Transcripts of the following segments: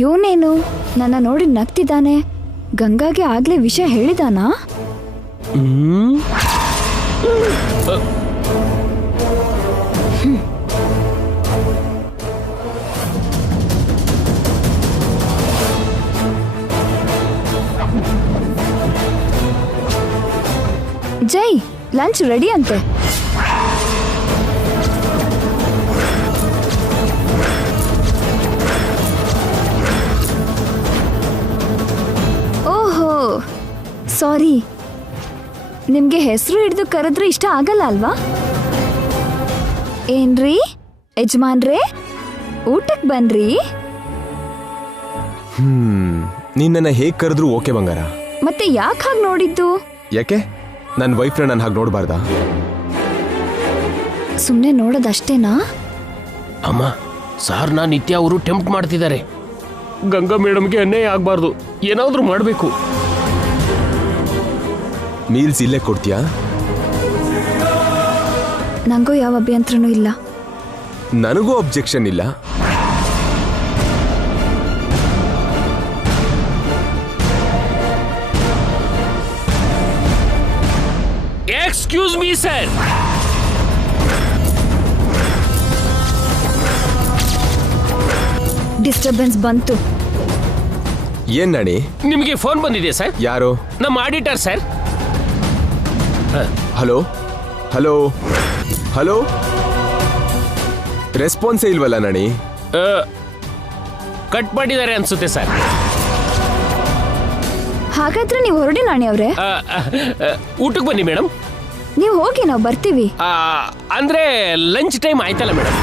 ಇವನೇನು ನನ್ನ ನೋಡಿ ನಗ್ತಿದ್ದಾನೆ? ಗಂಗಾಗೆ ಆಗ್ಲೇ ವಿಷಯ ಹೇಳಿದಾನಾ? ಜೈ, ಲಂಚ್ ರೆಡಿ ಅಂತೆ. ಓಹೋ ಸಾರಿ, ನಿಮ್ಗೆ ಹೆಸರು ಹಿಡಿದು ಕರೆದ್ರೆ ಇಷ್ಟ ಆಗಲ್ಲ ಅಲ್ವಾ? ಏನ್ರಿ ಯಜಮಾನ್ರೇ, ಊಟಕ್ ಬನ್ರಿ. ನಿನ್ನ ಹೇಗ್ ಕರೆದ್ರು ಓಕೆ ಬಂಗಾರ. ಮತ್ತೆ ಯಾಕೆ ಹಾಗೆ ನೋಡಿದ್ದು? ಯಾಕೆ ನನ್ನ ವೈಫ್ನ ನಾನು ಹಾಗೆ ನೋಡಬಾರ್ದಾ? ಸುಮ್ಮನೆ ನೋಡೋದಷ್ಟೇನಾ? ಅಮ್ಮ, ಸಾರ್ನ ನಿತ್ಯ ಅವರು ಟೆಂಪ್ಟ್ ಮಾಡ್ತಿದ್ದಾರೆ. ಗಂಗಾ ಮೇಡಮ್ಗೆ ಅನ್ಯಾಯ ಆಗ್ಬಾರ್ದು, ಏನಾದ್ರೂ ಮಾಡಬೇಕು. ಮೀಲ್ಸ್ ಇಲ್ಲೇ ಕೊಡ್ತೀಯಾ? ನಂಗೂ ಯಾವ ಅಭ್ಯಂತರನೂ ಇಲ್ಲ. ನನಗೂ ಅಬ್ಜೆಕ್ಷನ್ ಇಲ್ಲ. Excuse me sir. ಡಿಸ್ಟರ್ಬೆನ್ಸ್ ಬಂತು. ಏನ್ ನಡಿ? ನಿಮಗೆ ಫೋನ್ ಬಂದಿದೆ ಸರ್. ಯಾರು? ನಮ್ಮ auditor sir. Hello hello hello, ರೆಸ್ಪಾನ್ಸೇ ಇಲ್ವಲ್ಲ ನಣಿ? ಕಟ್ ಮಾಡಿದ್ದಾರೆ ಅನ್ಸುತ್ತೆ ಸರ್. ಹಾಗಾದ್ರೆ ನೀವು ಹೊರಡಿ ನಾಣಿ ಅವ್ರೆ. ಊಟಕ್ಕೆ ಬನ್ನಿ ಮೇಡಮ್. ನೀವು ಹೋಗಿ, ನಾವು ಬರ್ತೀವಿ. ಅಂದ್ರೆ ಲಂಚ್ ಟೈಮ್ ಆಯ್ತಲ್ಲ ಮೇಡಮ್.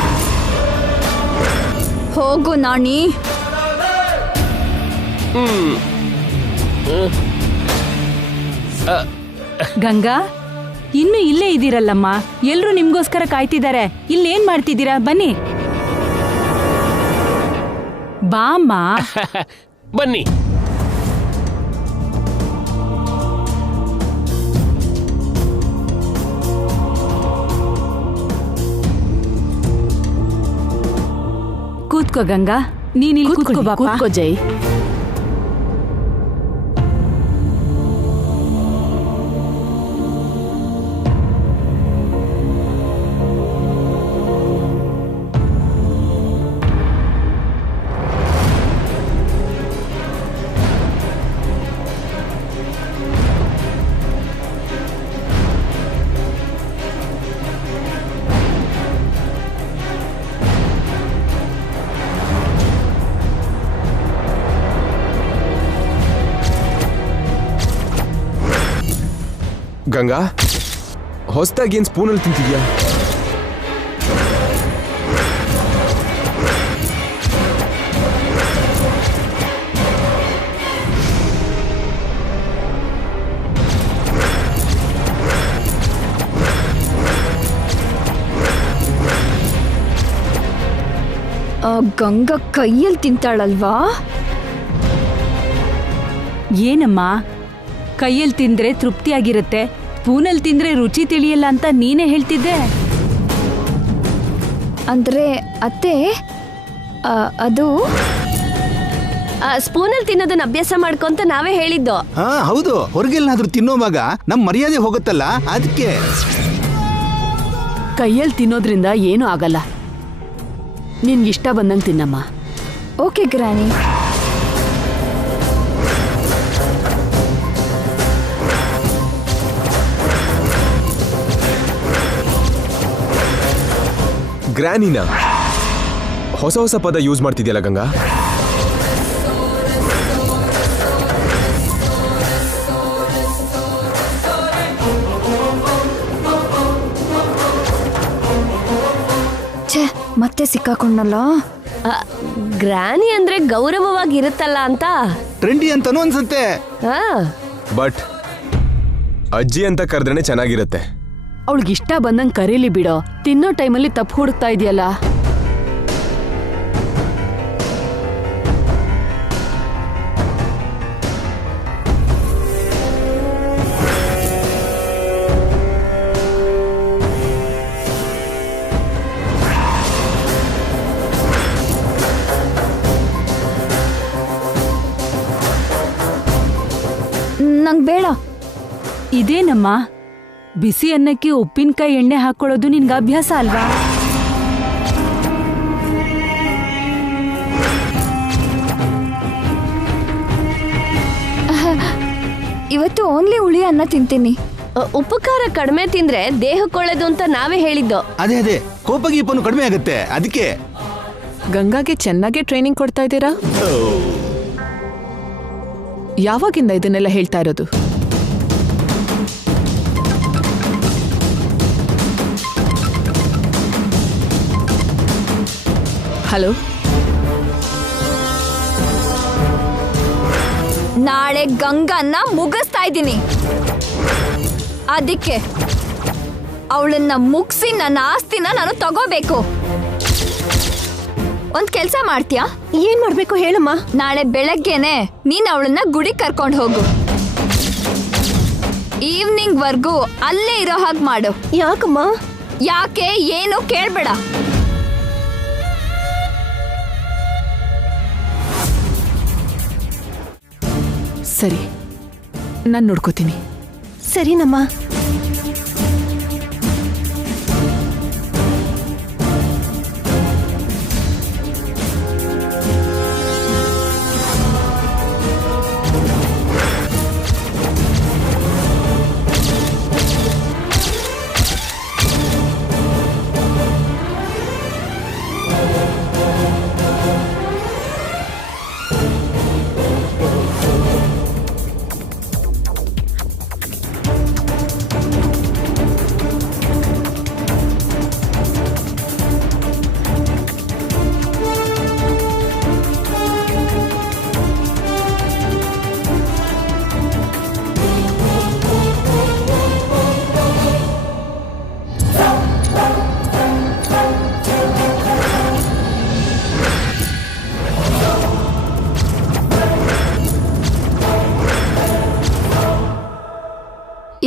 ಹೋಗು ನಾಣಿ. ಗಂಗಾ, ಇನ್ನು ಇಲ್ಲೇ ಇದ್ದೀರಲ್ಲಮ್ಮ, ಎಲ್ರು ನಿಮ್ಗೋಸ್ಕರ ಕಾಯ್ತಿದ್ದಾರೆ. ಇಲ್ಲೇನ್ ಮಾಡ್ತಿದ್ದೀರಾ? ಬನ್ನಿ ಬಾಮ್ಮ. ಬನ್ನಿ. ಕೂತ್ಕೋ ಗಂಗಾ, ನೀನ್ ಇಲ್ಲಿ ಕೂತ್ಕೋ. ಕೂತ್ಕೋ ಜೈ. ಗಂಗಾ, ಹೊಸದಾಗಿ ಏನ್ ಸ್ಪೂನಲ್ಲಿ ತಿಂತಿದ್ಯಾ? ಗಂಗಾ ಕೈಯಲ್ಲಿ ತಿಂತಾಳಲ್ವಾ? ಏನಮ್ಮ, ಕೈಯಲ್ಲಿ ತಿಂದ್ರೆ ತೃಪ್ತಿಯಾಗಿರುತ್ತೆ, ಸ್ಪೂನಲ್ಲಿ ತಿಂದ್ರೆ ರುಚಿ ತಿಳಿಯಲ್ಲ ಅಂತ ನೀನೇ ಹೇಳ್ತಿದ್ದೆ. ಅಂದ್ರೆ ಅತ್ತೆ, ಅದು ಸ್ಪೂನಲ್ಲಿ ತಿನ್ನೋದನ್ನ ಅಭ್ಯಾಸ ಮಾಡ್ಕೊಂತ ನಾವೇ ಹೇಳಿದ್ದು. ಹಾ ಹೌದು, ಹೊರಗೆಲ್ಲಾದ್ರೂ ತಿನ್ನೋವಾಗ ನಮ್ ಮರ್ಯಾದೆ ಹೋಗುತ್ತಲ್ಲ, ಅದಕ್ಕೆ. ಕೈಯಲ್ಲಿ ತಿನ್ನೋದ್ರಿಂದ ಏನೂ ಆಗಲ್ಲ. ನಿನ್ಗಿಷ್ಟ ಬಂದಂಗೆ ತಿನ್ನಮ್ಮ. ಓಕೆ ಗ್ರಾನಿ. ಗ್ರಾನಿನ ಹೊಸ ಹೊಸ ಪದ ಯೂಸ್ ಮಾಡ್ತಿದ್ಯಲ್ಲ ಗಂಗಾ. ಛೇ, ಮತ್ತೆ ಸಿಕ್ಕಾಕೊಂಡಲ್ಲ. ಗ್ರಾನಿ ಅಂದ್ರೆ ಗೌರವವಾಗಿರುತ್ತಲ್ಲ ಅಂತ. ಟ್ರೆಂಡಿ ಅಂತಾನು ಅನ್ಸುತ್ತೆ. ಬಟ್ ಅಜ್ಜಿ ಅಂತ ಕರೆದ್ರೆ ಚೆನ್ನಾಗಿರುತ್ತೆ. ಅವಳಿಗಿಷ್ಟ ಬಂದಂಗೆ ಕರೀಲಿ ಬಿಡೋ. ತಿನ್ನೋ ಟೈಮಲ್ಲಿ ತಪ್ಪು ಹುಡುಕ್ತಾ ಇದೆಯಲ್ಲ. ನಂಗೆ ಬೇಡ. ಇದೇನಮ್ಮ, ಬಿಸಿ ಅನ್ನಕ್ಕೆ ಉಪ್ಪಿನಕಾಯಿ ಎಣ್ಣೆ ಹಾಕೊಳ್ಳೋದು ನಿನ್ಗೆ ಅಭ್ಯಾಸ ಅಲ್ವಾ? ಇವತ್ತು ಓನ್ಲಿ ಹುಳಿ ಅನ್ನ ತಿಂತೀನಿ. ಉಪ್ಪು ಖಾರ ಕಡಿಮೆ ತಿಂದ್ರೆ ದೇಹಕ್ಕೆ ಒಳ್ಳೇದು ಅಂತ ನಾವೇ ಹೇಳಿದ್ದು. ಅದೇ ಕೋಪ ಗೀಪನು ಕಡಿಮೆ ಆಗುತ್ತೆ ಅದಕ್ಕೆ. ಗಂಗಾಗೆ ಚೆನ್ನಾಗೆ ಟ್ರೈನಿಂಗ್ ಕೊಡ್ತಾ ಇದ್ದೀರಾ? ಯಾವಾಗಿಂದ ಇದನ್ನೆಲ್ಲ ಹೇಳ್ತಾ ಇರೋದು? ಹಲೋ, ನಾಳೆ ಗಂಗನ್ನ ಮುಗಿಸ್ತಾ ಇದ್ದೀನಿ. ಅದಕ್ಕೆ ಅವಳನ್ನ ಮುಗಿಸಿ ನನ್ನ ಆಸ್ತಿನ ನಾನು ತಗೋಬೇಕು. ಒಂದ್ ಕೆಲ್ಸ ಮಾಡ್ತೀಯಾ? ಏನ್ ಮಾಡ್ಬೇಕು ಹೇಳಮ್ಮ. ನಾಳೆ ಬೆಳಗ್ಗೆನೆ ನೀನ್ ಅವಳನ್ನ ಗುಡಿ ಕರ್ಕೊಂಡು ಹೋಗು. ಈವ್ನಿಂಗ್ ವರ್ಗೂ ಅಲ್ಲೇ ಇರೋ ಹಾಗೆ ಮಾಡು. ಯಾಕಮ್ಮ? ಯಾಕೆ ಏನು ಕೇಳ್ಬೇಡ. ಸರಿ, ನಾನು ನೋಡ್ಕೋತೀನಿ. ಸರಿನಮ್ಮ.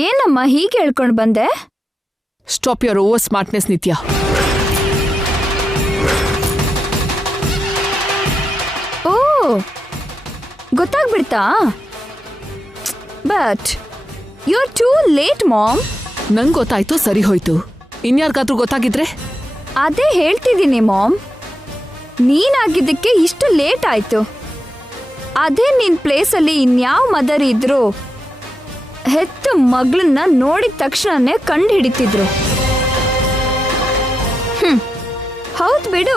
ಏನಮ್ಮ ಹೀಗೆ ಹೇಳ್ಕೊಂಡು ಬಂದೆ? Stop your over smartness Nitya. Oh, ಗೊತ್ತಾಗ್ಬಿಡ್ತಾ? But you are too late mom. ನಂಗೆ ಗೊತ್ತಾಯ್ತು, ಸರಿ ಹೋಯ್ತು. ಇನ್ಯಾರಿಗಾದ್ರೂ ಗೊತ್ತಾಗಿದ್ರೆ? ಅದೇ ಹೇಳ್ತಿದ್ದೀನಿ ಮಾಮ್, ನೀನಾಗಿದ್ದಕ್ಕೆ ಇಷ್ಟು ಲೇಟ್ ಆಯ್ತು. ಅದೇ ನಿನ್ ಪ್ಲೇಸಲ್ಲಿ ಇನ್ಯಾವ ಮದರ್ ಇದ್ರು ಹೆತ್ತ ಮಗಳನ್ನ ನೋಡಿದ ತಕ್ಷಣನೇ ಕಂಡು ಹಿಡಿತಿದ್ರು. ಹೌದು ಬಿಡು,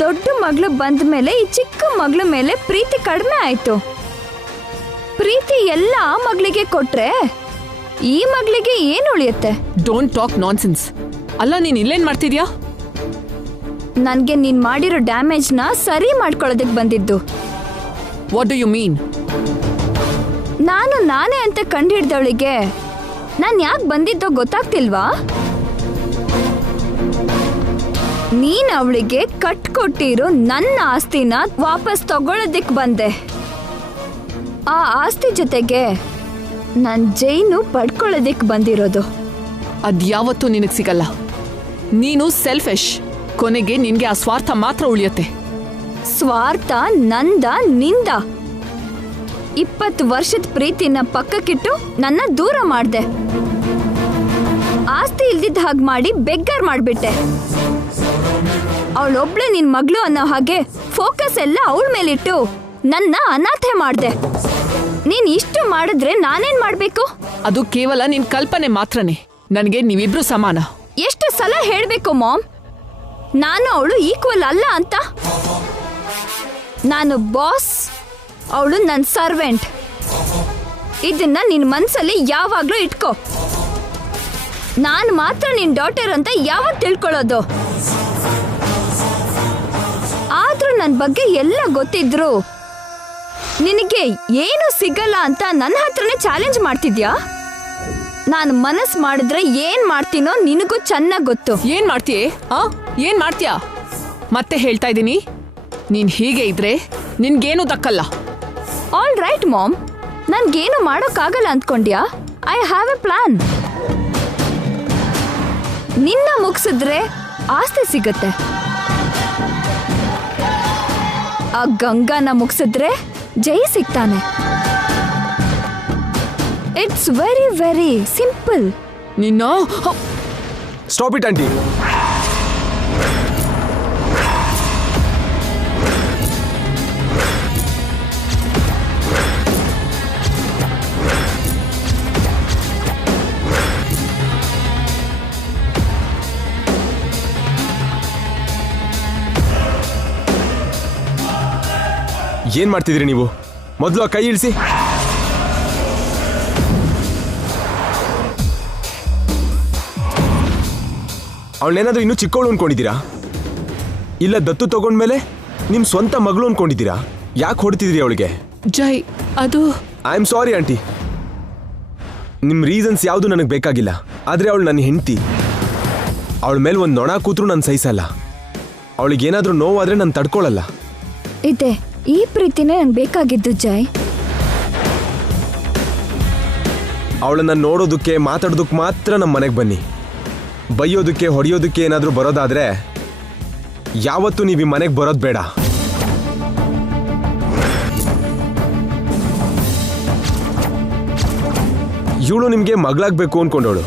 ದೊಡ್ಡ ಮಗಳು ಬಂದ ಮೇಲೆ ಈ ಚಿಕ್ಕ ಮಗಳ ಮೇಲೆ ಪ್ರೀತಿ ಕಡಿಮೆ ಆಯ್ತು. ಪ್ರೀತಿ ಎಲ್ಲ ಆ ಮಗಳಿಗೆ ಕೊಟ್ರೆ ಈ ಮಗಳಿಗೆ ಏನು ಉಳಿಯುತ್ತೆ? Don't talk nonsense. ಅಲ್ಲ, ನೀನ್ ಇಲ್ಲೇನ್ ಮಾಡ್ತಿದ್ಯಾ? ನನ್ಗೆ ನೀನ್ ಮಾಡಿರೋ ಡ್ಯಾಮೇಜ್ನ ಸರಿ ಮಾಡ್ಕೊಳ್ಳೋದಕ್ಕೆ ಬಂದಿದ್ದು. What do you mean? ನಾನೇ ಅಂತ ಕಂಡು ಹಿಡ್ದವಳಿಗೆ ನಾನು ಯಾಕೆ ಬಂದಿದ್ದೋ ಗೊತ್ತಾಗ್ತಿಲ್ವಾ? ನೀನ್ ಅವಳಿಗೆ ಕಟ್ಕೊಟ್ಟಿರೋ ನನ್ನ ಆಸ್ತಿನ ವಾಪಸ್ ತಗೊಳ್ಳೋದಿಕ್ ಬಂದೆ. ಆ ಆಸ್ತಿ ಜೊತೆಗೆ ನನ್ ಜೈನು ಪಡ್ಕೊಳ್ಳೋದಿಕ್ ಬಂದಿರೋದು. ಅದ್ಯಾವತ್ತೂ ನಿನಗೆ ಸಿಗಲ್ಲ. ನೀನು ಸೆಲ್ಫಿಶ್. ಕೊನೆಗೆ ನಿನ್ಗೆ ಆ ಸ್ವಾರ್ಥ ಮಾತ್ರ ಉಳಿಯುತ್ತೆ. ಸ್ವಾರ್ಥ ನಂದ ನಿಂದ? 20 ವರ್ಷದ ಪ್ರೀತಿನ ಪಕ್ಕಕ್ಕಿಟ್ಟು ನನ್ನ ದೂರ ಮಾಡ್ದೆ. ಆಸ್ತಿ ಇಲ್ದಿದ್ದ ಹಾಗೆ ಮಾಡಿ ಬೆಗ್ಗರ್ ಮಾಡ್ಬಿಟ್ಟೆ. ಅವಳೊಬ್ಳೆ ನಿನ್ ಮಗಳು ಅನ್ನೋ ಹಾಗೆ ಫೋಕಸ್ ಎಲ್ಲ ಅವಳ ಮೇಲಿಟ್ಟು ನನ್ನ ಅನಾಥೆ ಮಾಡ್ದೆ. ನೀನ್ ಇಷ್ಟು ಮಾಡಿದ್ರೆ ನಾನೇನ್ ಮಾಡ್ಬೇಕು? ಅದು ಕೇವಲ ನಿನ್ ಕಲ್ಪನೆ ಮಾತ್ರನೇ. ನನಗೆ ನೀವಿಬ್ರು ಸಮಾನ. ಎಷ್ಟು ಸಲ ಹೇಳ್ಬೇಕು ಮಾಮ್, ನಾನು ಅವಳು ಈಕ್ವಲ್ ಅಲ್ಲ ಅಂತ? ನಾನು ಬಾಸ್, ಅವಳು ನನ್ನ ಸರ್ವೆಂಟ್. ಇದನ್ನ ನಿನ್ ಮನ್ಸಲ್ಲಿ ಯಾವಾಗ್ಲೂ ಇಟ್ಕೋ. ನಾನು ಮಾತ್ರ ನಿನ್ ಡಾಟರ್ ಅಂತ ಯಾವಾಗ ತಿಳ್ಕೊಳ್ಳೋದು? ಆದ್ರೂ ನನ್ನ ಬಗ್ಗೆ ಎಲ್ಲ ಗೊತ್ತಿದ್ರು ನಿನಗೆ ಏನು ಸಿಗಲ್ಲ ಅಂತ ನನ್ನ ಹತ್ರನೇ ಚಾಲೆಂಜ್ ಮಾಡ್ತಿದ್ಯಾ? ನಾನು ಮನಸ್ ಮಾಡಿದ್ರೆ ಏನ್ ಮಾಡ್ತೀನೋ ನಿನಗೂ ಚೆನ್ನಾಗ್ ಗೊತ್ತು. ಏನ್ ಮಾಡ್ತೀಯೇ? ಏನ್ ಮಾಡ್ತೀಯಾ? ಮತ್ತೆ ಹೇಳ್ತಾ ಇದ್ದೀನಿ, ನೀನ್ ಹೀಗೆ ಇದ್ರೆ ನಿನ್ಗೇನು ದಕ್ಕಲ್ಲ. ಆಲ್ ರೈಟ್ ಮಾಮ್, ನನ್ಗೇನು ಮಾಡೋಕ್ಕಾಗಲ್ಲ ಅಂದ್ಕೊಂಡ್ಯಾ? I have a plan. ನಿನ್ನ ಮುಗಿಸಿದ್ರೆ ಆಸ್ತಿ ಸಿಗತ್ತೆ, ಆ ಗಂಗಾನ ಮುಗಿಸಿದ್ರೆ ಜೈ ಸಿಗ್ತಾನೆ. It's very very simple. ನಿನ್ನ ಸ್ಟಾಪ್ ಇಟ್ ಆಂಟಿ. ಏನ್ ಮಾಡ್ತಿದ್ರಿ ನೀವು? ಮೊದಲು ಆ ಕೈ ಇಳಿಸಿ. ಅವಳೇನಾದ್ರೂ ಇನ್ನೂ ಚಿಕ್ಕವಳು ಅನ್ಕೊಂಡಿದ್ದೀರಾ? ಇಲ್ಲ ದತ್ತು ತಗೊಂಡ್ಮೇಲೆ ನಿಮ್ ಸ್ವಂತ ಮಗಳು ಅನ್ಕೊಂಡಿದ್ದೀರಾ? ಯಾಕೆ ಹೊಡ್ತಿದ್ರಿ ಅವಳಿಗೆ? ಜೈ, ಅದು ಐ ಆಮ್ ಸಾರಿ ಆಂಟಿ. ನಿಮ್ ರೀಸನ್ಸ್ ಯಾವುದು ನನಗೆ ಬೇಕಾಗಿಲ್ಲ. ಆದ್ರೆ ಅವಳು ನನ್ನ ಹೆಂಡತಿ. ಅವಳ ಮೇಲೆ ಒಂದು ನೊಣ ಕೂತ್ರು ನಾನು ಸಹಿಸಲ್ಲ. ಅವಳಿಗೇನಾದ್ರೂ ನೋವಾದ್ರೆ ನಾನು ತಡ್ಕೊಳ್ಳಲ್ಲ. ಇದೆ, ಈ ಪ್ರೀತಿನೇ ನಂಗೆ ಬೇಕಾಗಿದ್ದು ಜೈ. ಅವಳನ್ನ ನೋಡೋದಕ್ಕೆ ಮಾತಾಡೋದಕ್ಕೆ ಮಾತ್ರ ನಮ್ಮ ಮನೆಗೆ ಬನ್ನಿ. ಬೈಯೋದಕ್ಕೆ ಹೊಡೆಯೋದಕ್ಕೆ ಏನಾದರೂ ಬರೋದಾದ್ರೆ ಯಾವತ್ತೂ ನೀವು ಈ ಮನೆಗೆ ಬರೋದು ಬೇಡ. ಇವಳು ನಿಮಗೆ ಮಗಳಾಗಬೇಕು ಅನ್ಕೊಂಡವಳು.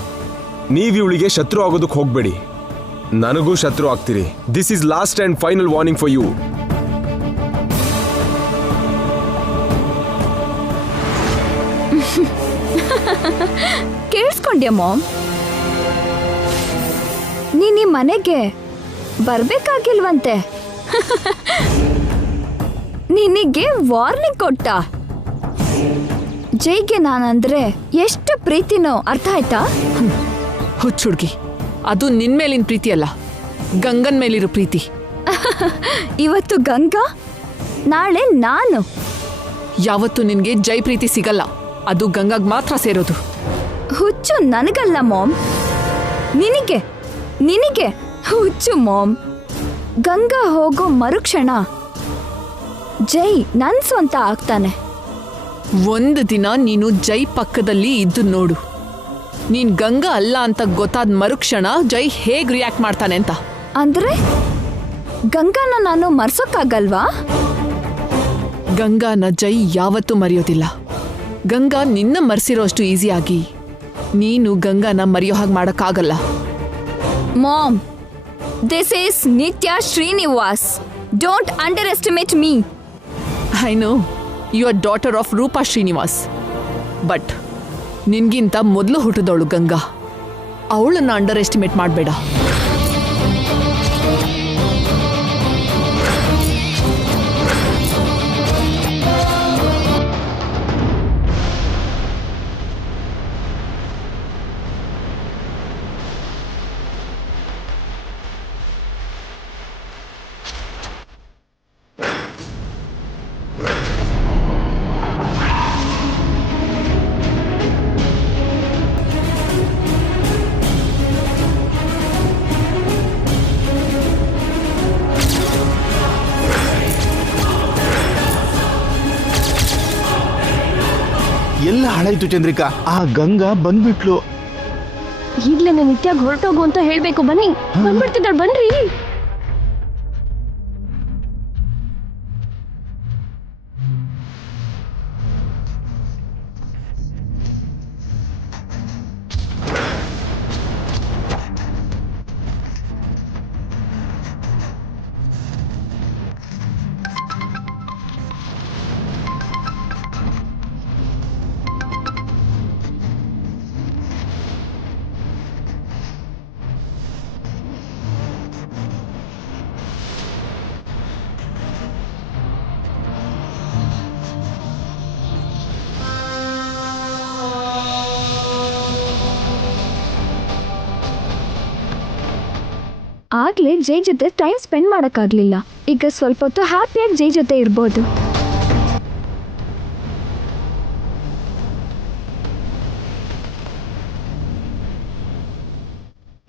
ನೀವು ಇವಳಿಗೆ ಶತ್ರು ಆಗೋದಕ್ಕೆ ಹೋಗಬೇಡಿ. ನನಗೂ ಶತ್ರು ಆಗ್ತೀರಿ. This is last and final warning for you. ಕೇಳಿಸ್ಕೊಂಡ್ಯಾ ಮಾಮ್? ನೀನ್ ಈ ಮನೆಗೆ ಬರ್ಬೇಕಾಗಿಲ್ವಂತೆ. ನಿನಗೆ ವಾರ್ನಿಂಗ್ ಕೊಟ್ಟ. ಜೈಗೆ ನಾನಂದ್ರೆ ಎಷ್ಟು ಪ್ರೀತಿನೋ ಅರ್ಥ ಆಯ್ತಾ? ಹುಚ್ಚುಡ್ಗಿ, ಅದು ನಿನ್ ಮೇಲಿನ ಪ್ರೀತಿ ಅಲ್ಲ, ಗಂಗನ್ ಮೇಲಿರೋ ಪ್ರೀತಿ. ಇವತ್ತು ಗಂಗಾ, ನಾಳೆ ನಾನು. ಯಾವತ್ತು ನಿನ್ಗೆ ಜೈ ಪ್ರೀತಿ ಸಿಗಲ್ಲ, ಅದು ಗಂಗಾಗ್ ಮಾತ್ರ ಸೇರೋದು. ಹುಚ್ಚು ನನಗಲ್ಲ ಮಾಮ್, ನಿನಗೆ ನಿನಗೆ ಹುಚ್ಚು ಮಾಮ್. ಗಂಗಾ ಹೋಗೋ ಮರುಕ್ಷಣ ಜೈ ನನ್ ಸ್ವಂತ ಆಗ್ತಾನೆ. ಒಂದು ದಿನ ನೀನು ಜೈ ಪಕ್ಕದಲ್ಲಿ ಇದ್ದು ನೋಡು. ನೀನ್ ಗಂಗಾ ಅಲ್ಲ ಅಂತ ಗೊತ್ತಾದ ಮರುಕ್ಷಣ ಜೈ ಹೇಗ್ ರಿಯಾಕ್ಟ್ ಮಾಡ್ತಾನೆ ಅಂತ. ಅಂದ್ರೆ ಗಂಗಾನ ನಾನು ಮರ್ಸೋಕ್ಕಾಗಲ್ವಾ? ಗಂಗಾನ ಜೈ ಯಾವತ್ತೂ ಮರೆಯೋದಿಲ್ಲ. ಗಂಗಾ ನಿನ್ನ ಮರ್ಸಿರೋಷ್ಟು ಈಸಿಯಾಗಿ ನೀನು ಗಂಗಾನ ಮರೆಯೋ ಹಾಗೆ ಮಾಡೋಕ್ಕಾಗಲ್ಲ. Ma'am, this is Nitya Srinivas. Don't underestimate me. I know you are daughter of Roopa Srinivas, but ನಿನ್ಗಿಂತ ಮೊದಲು ಹುಟ್ಟಿದವಳು ಗಂಗಾ. ಅವಳನ್ನ ಅಂಡರ್ ಎಸ್ಟಿಮೇಟ್ ಮಾಡಬೇಡ. ಎಲ್ಲ ಹಾಳಾಯ್ತು ಚಂದ್ರಿಕಾ. ಆ ಗಂಗಾ ಬಂದ್ಬಿಟ್ಲು. ಈಗ್ಲೇ ನಿತ್ಯಾಗ ಹೊರಟೋಗು ಅಂತ ಹೇಳ್ಬೇಕು. ಬನ್ನಿ, ಬಂದ್ಬಿಡ್ತಿದ್ದಾಳೆ, ಬನ್ರಿ. ಆಗ್ಲೇ ಜೈ ಜೊತೆ ಟೈಮ್ ಸ್ಪೆಂಡ್ ಮಾಡೋಕ್ಕಾಗಲಿಲ್ಲ. ಈಗ ಸ್ವಲ್ಪ ಹೊತ್ತು ಹ್ಯಾಪಿಯಾಗಿ ಜೈ ಜೊತೆ ಇರ್ಬೋದು.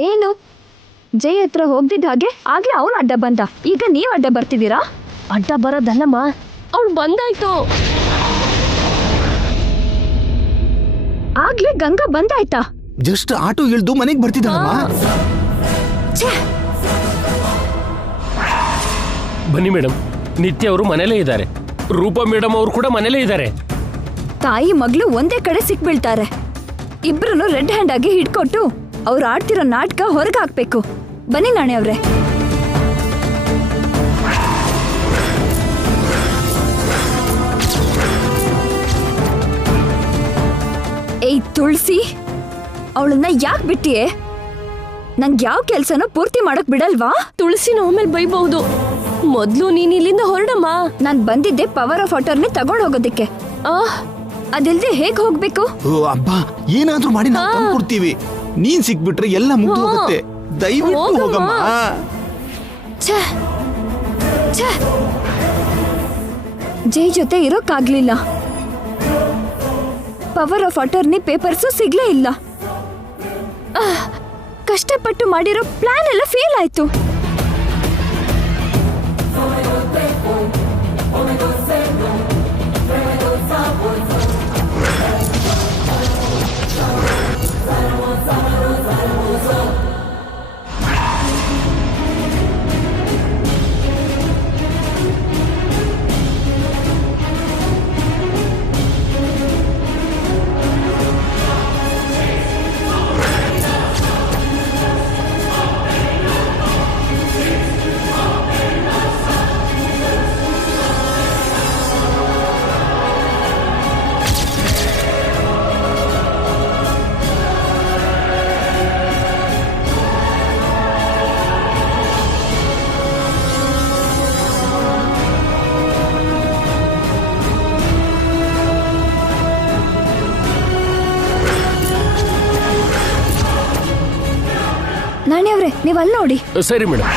ಏನು, ಜೈ ಹತ್ರ ಹೋಗ್ದಿದ್ದ ಹಾಗೆ ಆಗ್ಲೇ ಅವನು ಅಡ್ಡ ಬಂದ. ಈಗ ನೀವು ಅಡ್ಡ ಬರ್ತಿದ್ದೀರಾ? ಅಡ್ಡ ಬರೋದಲ್ಲಮ್ಮ, ಅವಳು ಬಂದಾಯ್ತು. ಆಗ್ಲೇ ಗಂಗಾ ಬಂದಾಯ್ತಾ? ಜಸ್ಟ್ ಆಟೋ ಇಳ್ದು ಮನೆಗೆ ಬರ್ತಿದ್ದಾಳಮ್ಮ. ಬನ್ನಿ ಮೇಡಮ್, ನಿತ್ಯ ಅವರು ಮನೇಲೇ ಇದ್ದಾರೆ. ರೂಪಾ ಮೇಡಮ್ ಅವರು ಕೂಡ ಮನೇಲೇ ಇದ್ದಾರೆ. ತಾಯಿ ಮಗಳು ಒಂದೇ ಕಡೆ ಸಿಕ್ಬೀಳ್ತಾರೆ. ಇಬ್ರು ರೆಡ್ ಹ್ಯಾಂಡ್ ಆಗಿ ಹಿಡ್ಕೊಟ್ಟು ಅವ್ರು ಆಡ್ತಿರೋ ನಾಟಕ ಹೊರಗೆ ಹಾಕ್ಬೇಕು. ಬನ್ನಿ ನಾಣಿ ಅವ್ರೆ. ಏಯ್ ತುಳಸಿ, ಅವಳನ್ನ ಯಾಕೆ ಬಿಟ್ಟಿಯೇ? ನಂಗೆ ಯಾವ ಕೆಲ್ಸನೂ ಪೂರ್ತಿ ಮಾಡಕ್ ಬಿಡಲ್ವಾ? ತುಳಸಿನ ಆಮೇಲೆ ಬೈಬಹುದು. ಮೊದ್ಲು ನೀನ್ ಇಲ್ಲಿಂದ ಹೊರಡಮ್ಮ. ನಾನ್ ಬಂದಿದ್ದೆ ಪವರ್ ಆಫ್ ವಾಟರ್ನ ತಗೊಂಡ್ ಹೋಗೋದಕ್ಕೆ. ಅದಿಲ್ದೆ ಹೇಗ್ ಹೋಗ್ಬೇಕು? ಓ ಅಬ್ಬಾ, ಏನಾದ್ರೂ ಮಾಡಿ ನಾವು ತಂದ್ಕೊಡ್ತೀವಿ. ನೀನ್ ಸಿಕ್ಬಿಟ್ರೆ ಎಲ್ಲ ಮುಗ್ದು ಹೋಗುತ್ತೆ. ದಯವಿಟ್ಟು ಹೋಗಮ್ಮ. ಛೇ ಛೇ, ಜೈ ಜೊತೆ ಇರೋಕ್ಕಾಗ್ಲಿಲ್ಲ. ಪವರ್ ಆಫ್ ಅಟರ್ನಿ ಪೇಪರ್ಸು ಸಿಗ್ಲೇ ಇಲ್ಲ. ಕಷ್ಟಪಟ್ಟು ಮಾಡಿರೋ ಪ್ಲಾನ್ ಎಲ್ಲ ಫೇಲ್ ಆಯ್ತು. ನಾಣಿ ಅವ್ರೆ, ನೀವ್ ಅಲ್ಲಿ ನೋಡಿ. ಸರಿ ಮೇಡಮ್.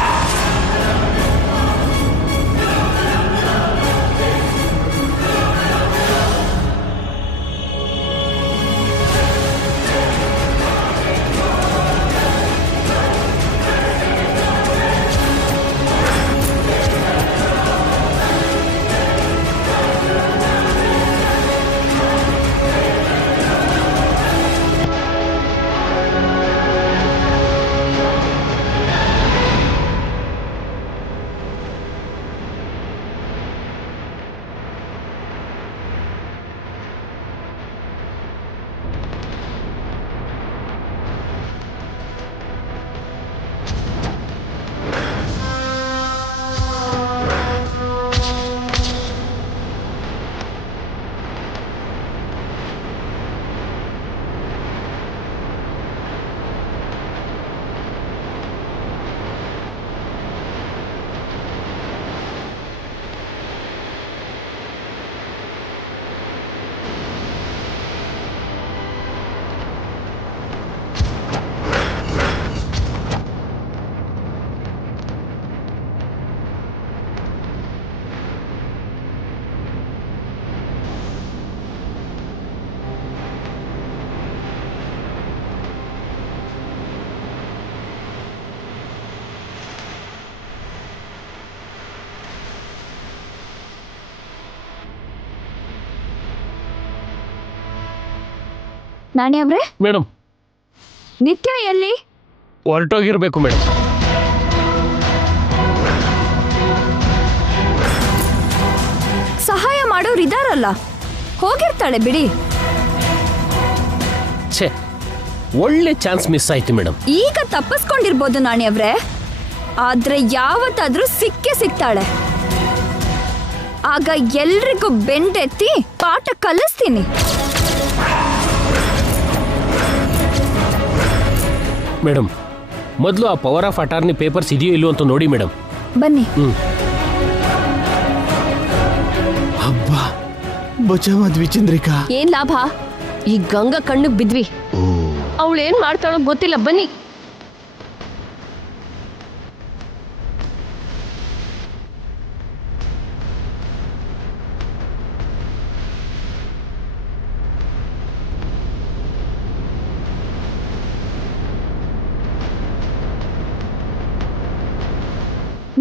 ನಾಣಿ ಅವ್ರೆ, ಮೇಡಮ್, ನಿತ್ಯ ಎಲ್ಲಿ? ಹೊರಟೋಗಿರ್ಬೇಕು ಮೇಡಮ್. ಸಹಾಯ ಮಾಡೋರು ಇದಾರಲ್ಲ, ಹೋಗಿರ್ತಾಳೆ ಬಿಡಿ. ಛೇ, ಒಳ್ಳೆ ಚಾನ್ಸ್ ಮಿಸ್ ಆಯ್ತು ಮೇಡಮ್. ಈಗ ತಪ್ಪಿಸ್ಕೊಂಡಿರ್ಬೋದು ನಾಣಿ ಅವ್ರೆ, ಆದ್ರೆ ಯಾವತ್ತಾದ್ರೂ ಸಿಕ್ಕೇ ಸಿಗ್ತಾಳೆ. ಆಗ ಎಲ್ರಿಗೂ ಬೆಂಡೆತ್ತಿ ಪಾಠ ಕಲಿಸ್ತೀನಿ. ಮೇಡಮ್, ಮೊದಲು ಆ ಪವರ್ ಆಫ್ ಅಟಾರ್ನಿ ಪೇಪರ್ಸ್ ಇದೆಯೋ ಇಲ್ಲೋ ಅಂತ ನೋಡಿ ಮೇಡಮ್. ಬನ್ನಿ. ಅಬ್ಬಾ, ಬಚಾವಾದ್ವಿ ಚಂದ್ರಿಕಾ. ಏನ್ ಲಾಭ? ಈ ಗಂಗಾ ಕಣ್ಣಿಗೆ ಬಿದ್ವಿ. ಅವಳೇನ್ ಮಾಡ್ತಾಳೋ ಗೊತ್ತಿಲ್ಲ. ಬನ್ನಿ.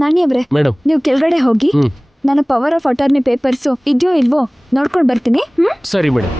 ನಾಣಿ ಅವ್ರೆ, ಮೇಡಮ್, ನೀವು ಕೆಳಗಡೆ ಹೋಗಿ ನಾನು ಪವರ್ ಆಫ್ ಅಟಾರ್ನಿ ಪೇಪರ್ಸು ಇದೆಯೋ ಇಲ್ವೋ ನೋಡ್ಕೊಂಡು ಬರ್ತೀನಿ. ಸರಿ ಮೇಡಮ್.